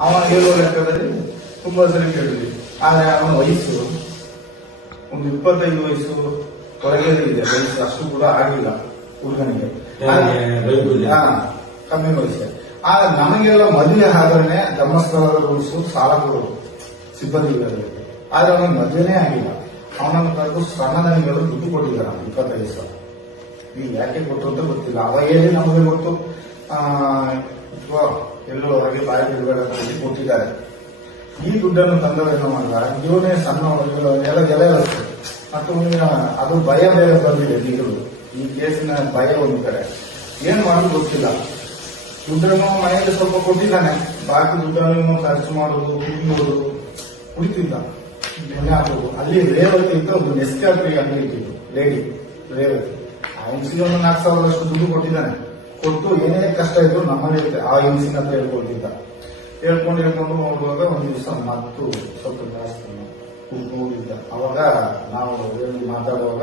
ಅವ ಹೇಳುವ ಲೆಕ್ಕದಲ್ಲಿ ತುಂಬಾ ಸರಿ ಕೇಳಿದ್ವಿ. ಆದ್ರೆ ಅವನ ವಯಸ್ಸು ಒಂದು ಇಪ್ಪತ್ತೈದು ವಯಸ್ಸು ಹೊರಗೆ ಇದೆ. ವಯಸ್ಸು ಅಷ್ಟು ಕೂಡ ಆಗಿಲ್ಲ ಹುಡುಗನಿಗೆ. ಕಮ್ಮಿ ವಯಸ್ಸು. ಆದ್ರೆ ನಮಗೆಲ್ಲ ಮದುವೆ ಆದ್ರೆ ಧರ್ಮಸ್ಥಳದ ರೂಲ್ಸು ಸಾಲ ಕೊಡೋದು ಸಿಬ್ಬಂದಿಗಳಲ್ಲಿ. ಆದ್ರೆ ಅವನಿಗೆ ಮದುವೆನೇ ಆಗಿಲ್ಲ. ಅವನನ್ನು ಕರೆದು ಶ್ರಮಧನಿಗಳು ದುಡ್ಡು ಕೊಟ್ಟಿದ್ದಾರೆ ನಮ್ಗೆ ಇಪ್ಪತ್ತೈದು ಸಾವಿರ. ಈಗ ಯಾಕೆ ಕೊಟ್ಟು ಅಂತ ಗೊತ್ತಿಲ್ಲ. ಅವ ಹೇಳಿ ನಮಗೆ ಗೊತ್ತು. ಆ, ಎಲ್ಲರೂ ಎಲ್ಲೋ ಹೊರಗೆ ಬಾಯಿ ಬಿಡಬೇಡ ಕೊಟ್ಟಿದ್ದಾರೆ ಈ ದುಡ್ಡನ್ನು ತಂದವರೆಲ್ಲ ಮಾಡಿದಾಗ ಇವನೇ ಸಣ್ಣ ಎಲ್ಲ ಗೆಲ ಮತ್ತು ಅದು ಭಯ ಬೇರೆ ಬಂದಿದೆ ನೀರು ಈ ಕೇಸಿನ ಭಯ ಒಂದು ಕಡೆ. ಏನ್ ಮಾಡೋದು ಗೊತ್ತಿಲ್ಲ. ದುಡ್ಡನ್ನು ಮನೆಯಲ್ಲಿ ಸ್ವಲ್ಪ ಕೊಟ್ಟಿದ್ದಾನೆ. ಬಾಕಿ ದುಡ್ಡನ್ನು ಖರ್ಚು ಮಾಡೋದು ಕುಡಿಯೋದು ಕುಡಿತಿದ್ದ. ಅಲ್ಲಿ ರೇವತಿ ಅಂತ ಒಂದು ನೆಸ್ಕಾಫಿ ಅಂಗಡಿ ಇಟ್ಟಿದ್ದು ಲೇಡಿ ರೇವತಿ. ಆ ಹೆಂಗಸಿಗೆ ಒಂದು ನಾಲ್ಕು ಸಾವಿರದಷ್ಟು ದುಡ್ಡು ಕೊಟ್ಟಿದ್ದಾನೆ. ಕೊಟ್ಟು ಏನೇ ಕಷ್ಟ ಇದ್ರು ನಮ್ಮಲ್ಲಿ ಇರುತ್ತೆ. ಆ ಹಿಂಸಿನ ಹತ್ರ ಹೇಳ್ಕೊಂಡಿದ್ದ ಹೇಳ್ಕೊಂಡು ಹೇಳ್ಕೊಂಡು ನೋಡುವಾಗ ಒಂದು ದಿವಸ ಮತ್ತು ಸ್ವಲ್ಪ ಜಾಸ್ತಿ ಕೂತ್ಕೊಂಡಿದ್ದ ಅವಾಗ ನಾವು ಏನು ಮಾತಾಡುವಾಗ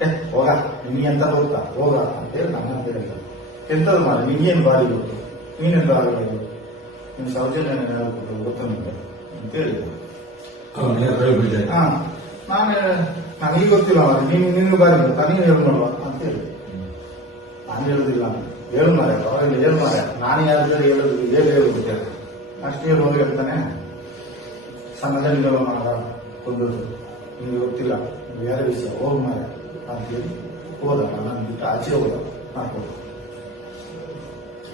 ಏ ಹೋಗ ನಿಮಗೆ ಅಂತ ಗೊತ್ತಾ ಹೋಗ ಅಂತೇಳಿ ನನ್ನ ಅಂತ ಹೇಳಿದ ಎಂತದ್ದು ಮಾಡಿ ನಿನ್ಗೇನು ಬಾರಿ ಗೊತ್ತು? ನೀನೆಂತ ಆಗಬೇಕು ನಿಮ್ ಸೌಜನ್ಯ ಹೇಳ್ಕೊಟ್ಟು ಗೊತ್ತ ಅಂತ ಹೇಳಿದ್ರು ಹಾ ನಾನು ನನಗೆ ಗೊತ್ತಿಲ್ಲ. ನೀನು ನಿನ್ಗೆ ಬಾರಿ ಗೊತ್ತಾ? ನೀನು ಹೇಳ್ಬೋದು ನೋಡುವ ಅಂತ ಹೇಳಿ ನಾನು ಹೇಳುದಿಲ್ಲ ಹೇಳು ಮಾರ ಅವರಲ್ಲಿ ಹೇಳು ಮಾರ ನಾನು ಯಾರು ಹೇಳೋದು ಹೇಳಿ ಹೇಳುದು ಅಷ್ಟು ಹೋಗಿ ಹೇಳ್ತಾನೆ. ಸಮಾಜ ಜನಗಳು ಮಾಡ ನಿಮ್ಗೆ ಗೊತ್ತಿಲ್ಲ. ಬೇರೆ ವಿಷಯ ಹೋಗ್ ಮಾರೆ ಅಂತ ಹೇಳಿ ಹೋದ. ನಾನು ಬಿಟ್ಟು ಆಚೆ ಹೋದ. ಮಾಡ್ಕೊಂಡು.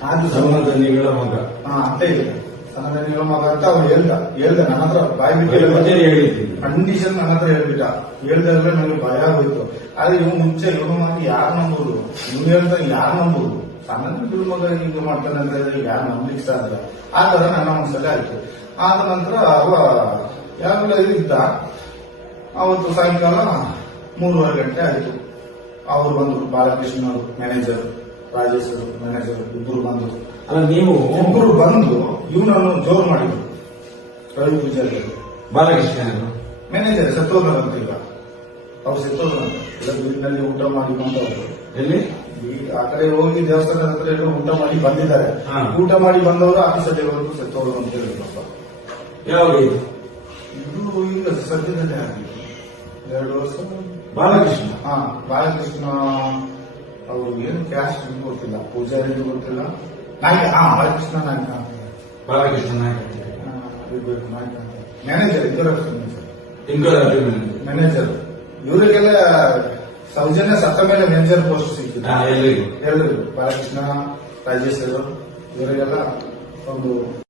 ಆದ್ರೂ ಸಮ ಹೇಳೋ ಮಗ. ಹಾ ಅಂತ ಇದೆ ಸಣ್ಣ ಜನಗಳ ಮಗ ಅಂತ ಅವ್ರು ಹೇಳ್ದ. ಹೇಳ್ದ. ನನ್ನ ಹತ್ರ ಬಾಯಿ ಬಿಟ್ಟು ಹೇಳಿದ್ವಿ ಕಂಡೀಷನ್ ನನ್ನ ಹತ್ರ ಹೇಳ್ಬಿಟ್ಟ. ಹೇಳ್ದಾಗ ನನಗೆ ಭಯ ಆಗೋಯ್ತು ಆದ್ರೆ ಇವ್ ಮುಂಚೆ ಇವನು ಮಾಡಿ ಯಾರು ನಂಬೋದು ನೀವು ಹೇಳ್ದಾಗ ಯಾರು ನಂಬೋದು ಸಣ್ಣ ಬಿಡು ಮಗ ಹಿಂಗೆ ಮಾಡ್ತಾನೆ ಅಂತ ಹೇಳಿ ಯಾರು ನಂಬಲಿಕ್ಕೆ ಸಾಧ್ಯ ಆ ತರ ನನ್ನ ಒಂದ್ಸಲ ಆಯ್ತು. ಆದ ನಂತರ ಅವ ಯಾವೆಲ್ಲ ಇದ್ದ? ಅವತ್ತು ಸಾಯಂಕಾಲ ಮೂರುವರೆ ಗಂಟೆ ಆಯ್ತು. ಅವರು ಬಂದ್ರು ಬಾಲಕೃಷ್ಣ ಅವರು ಮ್ಯಾನೇಜರ್ ರಾಜೇಶ್ ಅವರು ಮ್ಯಾನೇಜರ್ ಇಬ್ಬರು ಬಂದ್ರು. ಅಲ್ಲ ನೀವು ಒಬ್ಬರು ಬಂದು ಇವನನ್ನು ಜೋರು ಮಾಡಿದ್ರು. ರವಿ ಪೂಜಾರಿ. ಬಾಲಕೃಷ್ಣ ಮ್ಯಾನೇಜರ್ ಮ್ಯಾನೇಜರ್ ಇಲ್ಲ ಅವ್ರು ಬೀದಿನಲ್ಲಿ ಊಟ ಮಾಡಿ ಬಂದವರು. ಎಲ್ಲಿ? ಈ ಆ ಕಡೆ ಹೋಗಿ ದೇವಸ್ಥಾನ ಹತ್ರ ಎಲ್ಲ ಊಟ ಮಾಡಿ ಬಂದಿದ್ದಾರೆ. ಹಾ. ಊಟ ಮಾಡಿ ಬಂದವರು ಆಫೀಸಲ್ಲಿ ಹೋದ್ರು ಸತ್ತವರು ಅಂತ ಹೇಳಿದ್ರಪ್ಪ. ಯಾವಾಗ ಇದು? ಇದು ಈಗ ಸದ್ಯದಲ್ಲೇ ಆಗಿತ್ತು ಎರಡು ವರ್ಷ. ಬಾಲಕೃಷ್ಣ? ಹಾ ಬಾಲಕೃಷ್ಣ ಅವರು ಏನು ಕ್ಯಾಸ್ಟ್ ಗೊತ್ತಿಲ್ಲ ಪೂಜಾರಿ ಗೊತ್ತಿಲ್ಲ. ನಾಯಕ ಹಾ ಬಾಲಕೃಷ್ಣ ನಾಯಕ ಅಂತ. ಬಾಲಕೃಷ್ಣ ನಾಯಕ ಹಾ, ಇರ್ಬೇಕು ನಾಯಕ ಮ್ಯಾನೇಜರ್ ಇಂಗರ ಮ್ಯಾನೇಜರ್ ಮ್ಯಾನೇಜರ್ ಇವರಿಗೆಲ್ಲ ಸೌಜನ್ಯ ಸತ್ತ ಮೇಲೆ ಮ್ಯಾನೇಜರ್ ಪೋಸ್ಟ್ ಸಿಕ್ಕಿದೆ ಹಾ ಎಲ್ರಿಗೂ ಎಲ್ಲರಿಗೂ ಬಾಲಕೃಷ್ಣ ರಾಜೇಶ್ ಇವರಿಗೆಲ್ಲ ಒಂದು